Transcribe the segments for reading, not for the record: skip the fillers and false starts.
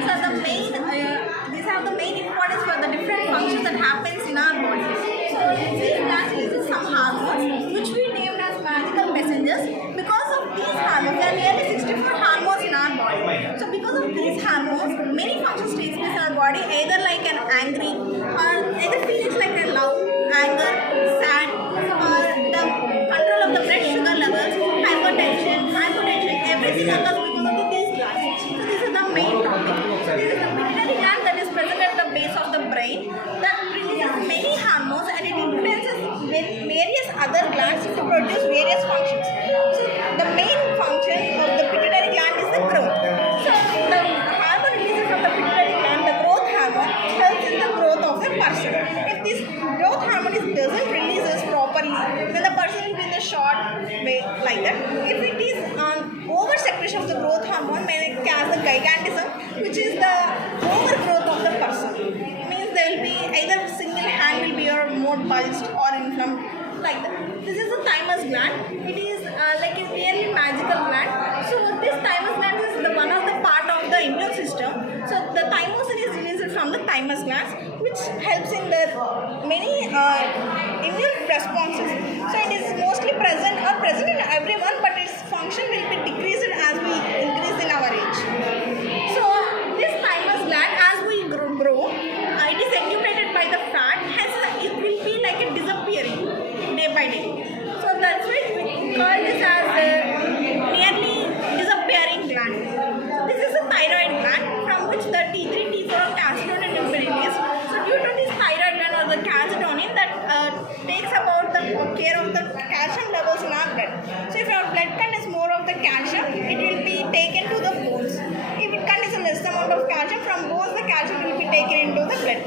glands are the main. These have the main importance for the different functions that happens in our body. So these glands release some hormones which we named as magical messengers. Because of these hormones, there are nearly 64 hormones in our body. So because of these hormones, many functions take place in our body, either like an angry or either feelings like a love, anger, sad, or the control of the blood sugar levels, hypertension, everything occurs because of these glands. So this is the main topic. This is the pituitary gland that is present at the base of the brain that releases many hormones and it influences various other glands to produce various functions. So the main function of the pituitary gland is the growth. So the hormone released from the pituitary gland, the growth hormone, helps in the growth of the person. If this growth hormone doesn't releases properly, then the person will be in a short way like that. If it is over secretion of the growth hormone, may cause the gigantism, which is the overgrowth of the person. It means there will be either single hand will be or more bulged or inflamed like that. This is the thymus gland. It is like a really magical gland. So this thymus gland is the one of the part of the immune system. So the thymosin is released from the thymus glands, which helps in the many immune responses. So it is mostly present in everyone, but its function will be decreased as we increase in our age. So this thymus gland, as we grow, it is accumulated by the fat, hence it will be like a disappearing day by day. So that's why we call this as a nearly disappearing gland. So this is a thyroid gland from which the T3, T4 of calcitonin will be released. So due to this thyroid gland or the calcitonin that takes about the care of the calcium levels in our blood. So if our blood contains more of the calcium, it will be taken to the bones. If it contains a less amount of calcium, from bones the calcium will be taken into the blood.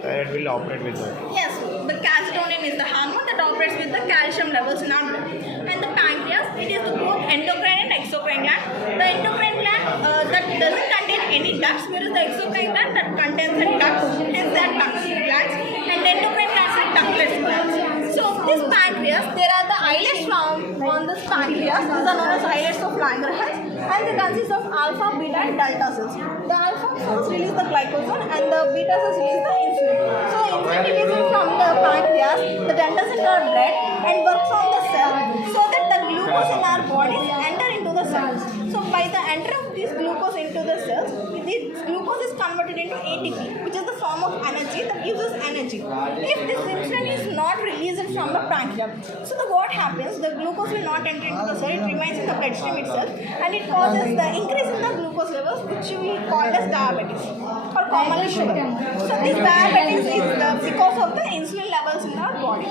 Thyroid will operate with that. Yes, the calcitonin is the hormone that operates with the calcium levels in our blood. And the pancreas, it is both endocrine and exocrine gland. The endocrine gland that doesn't contain any ducts, whereas the exocrine gland that contains a duct, hence they are duct glands. And the endocrine glands are ductless glands. So this pancreas, there are the islets found on this pancreas. These are known as islets of Langerhans, and they consist of alpha, beta, and delta cells. The alpha cells release the glycogen, and the beta cells release the insulin. So insulin releases from the pancreas, the delta cells are blood and works on the cell, so that the glucose in our bodies enter into the cells. So by the entry of this glucose into the cells, this glucose is converted into ATP, which is the form of energy that gives us energy. If this insulin is not released from the pancreas, so what happens, the glucose will not enter into the cell, it remains in the bloodstream itself, and it causes the increase in the glucose levels, which we call as diabetes or commonly sugar. So this diabetes is because of the insulin levels in our body.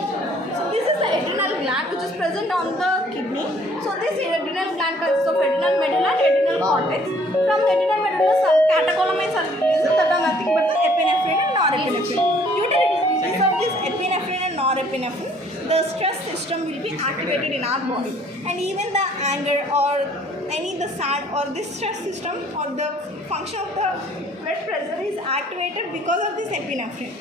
So this is the adrenal gland which is present on the kidney. So this adrenal gland consists of adrenal medulla and adrenal cortex. From the adrenal medulla, some catecholamines are released that are nothing but the epinephrine and norepinephrine. Due to the release of this epinephrine and norepinephrine, the stress system will be activated in our body, and even the anger or the sad or this stress system or the function of the blood pressure is activated because of this epinephrine.